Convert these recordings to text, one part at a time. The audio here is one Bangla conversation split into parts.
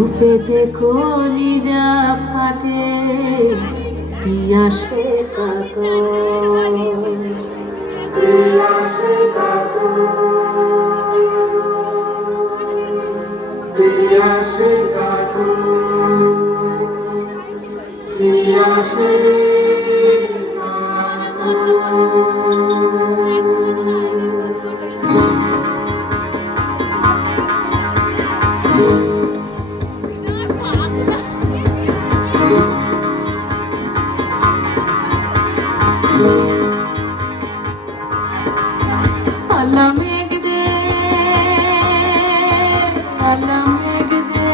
ধূপে দেখো লিজা ফাটে পিয়াসে কাতর পিয়াসে কাতর পিয়াসে কাতর পিয়াসে আল্লাহ মেঘ দে আল্লাহ মেঘ দে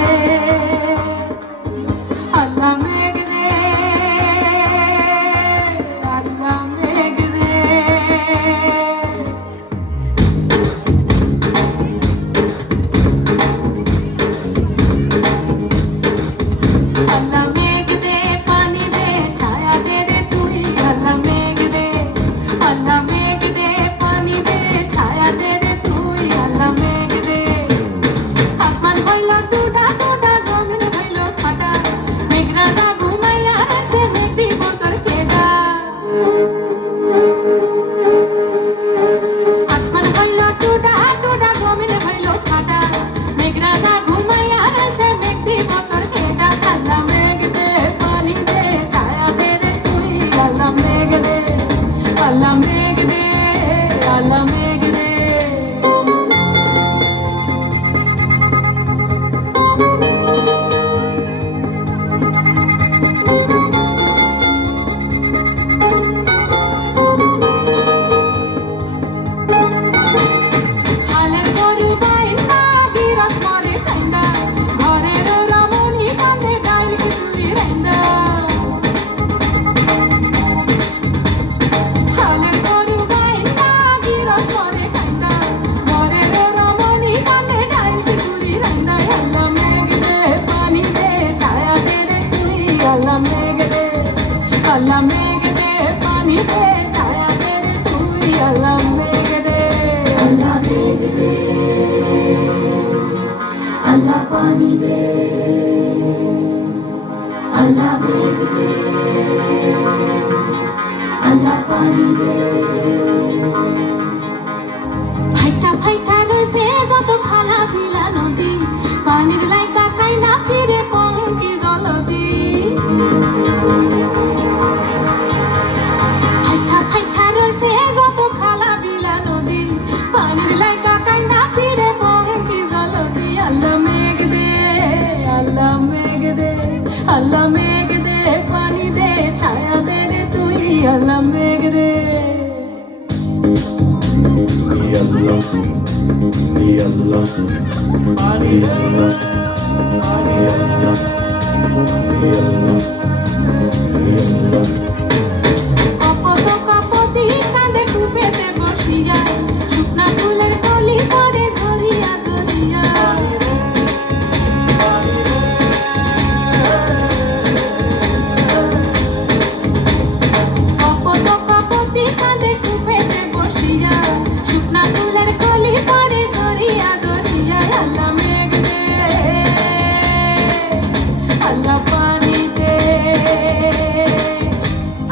আল্লাহ মেঘ দে আল্লাহ মেঘ দে আল্লাহ মেঘ দে পানি দে ছায়া দে রে তুই আল্লাহ মেঘ দে আল্লাহ মেঘ দে পানি দে ছায়া দে রে তুই আল্লাহ মেঘ দে আসমান হইল টুডা টুডা জমিন হইল ফাটা মেঘরা যা ঘুমাইয়া আছে মেঘ দিব তোর কেডা আসমান হইল টুডা টুডা জমিন হইল ফাটা মেঘরা যা ঘুমাইয়া আছে মেঘ দিব তোর কেডা আল্লাহ মেঘ দে পানি দে ছায়া দে রে তুই আল্লাহ মেঘ দে আল্লাহ মেঘ দে আল্লাহ মেঘ দে হালের গরু বাইন্দা বিরাট করে খাইন্দা ঘরের রমণী কাঁধে ডাল খিচুড়ি রাইন্দা হালের গরু বাইন্দা বিরাট করে খাইন্দা ঘরের রমণী কাঁধে ডাল খিচুড়ি রাইন্দা আল্লাহ মেঘ দে পানি দে ছায়া দে রে তুই আল্লাহ মেঘ দে আল্লাহ মেঘ দে পানি দে ছায়া দে রে তুই আল্লাহ মেঘ দে আল্লাহ মেঘ দে আল্লাহ পানি দে আল্লাহ মেঘ দে আল্লাহ পানি দে ফাইটা ফাইটা রয়েছে যত খালা বিলা নদী পানির লাইকা কাই না ফিরে পঙ্কি জলদি ফাইটা ফাইটা রয়েছে যত খালা বিলা নদী পানির লাইকা কাই না ফিরে পঙ্কি জলদি আল্লাহ মেঘ দে আল্লাহ মেঘ দে আল্লাহ মেঘ দে পানি দে ছায়া দে রে তুই আল্লাহ মেঘ দে Allah, Allah, Ani Allah, Ani Allah, Allah, Allah. কপত কপতি কাঁধে ডুবেতে বসিয়া শুকনা ফুলের কলি পড়ে ঝরিয়া ঝরিয়া কপত কপতি কাঁধে ডুবেতে বসিয়া শুকনা ফুলের কলি পড়ে ঝরিয়া ঝরিয়া আল্লাহ মেঘ দে আল্লাহ পানি দে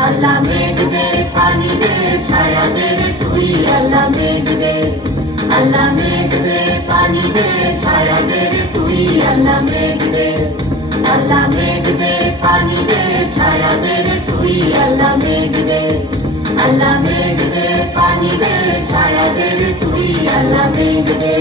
আল্লাহ মেঘ দে পানি দে ছায়া দে রে তুই আল্লাহ মেঘ দে আল্লাহ মেঘ দে পানি দে ছায়া দে রে তুই আল্লাহ মেঘ দে আল্লাহ মেঘ দে পানি দে ছায়া দে রে তুই আল্লাহ মেঘ দে আল্লাহ মেঘ দে পানি দে ছায়া দে রে তুই আল্লাহ মেঘ দে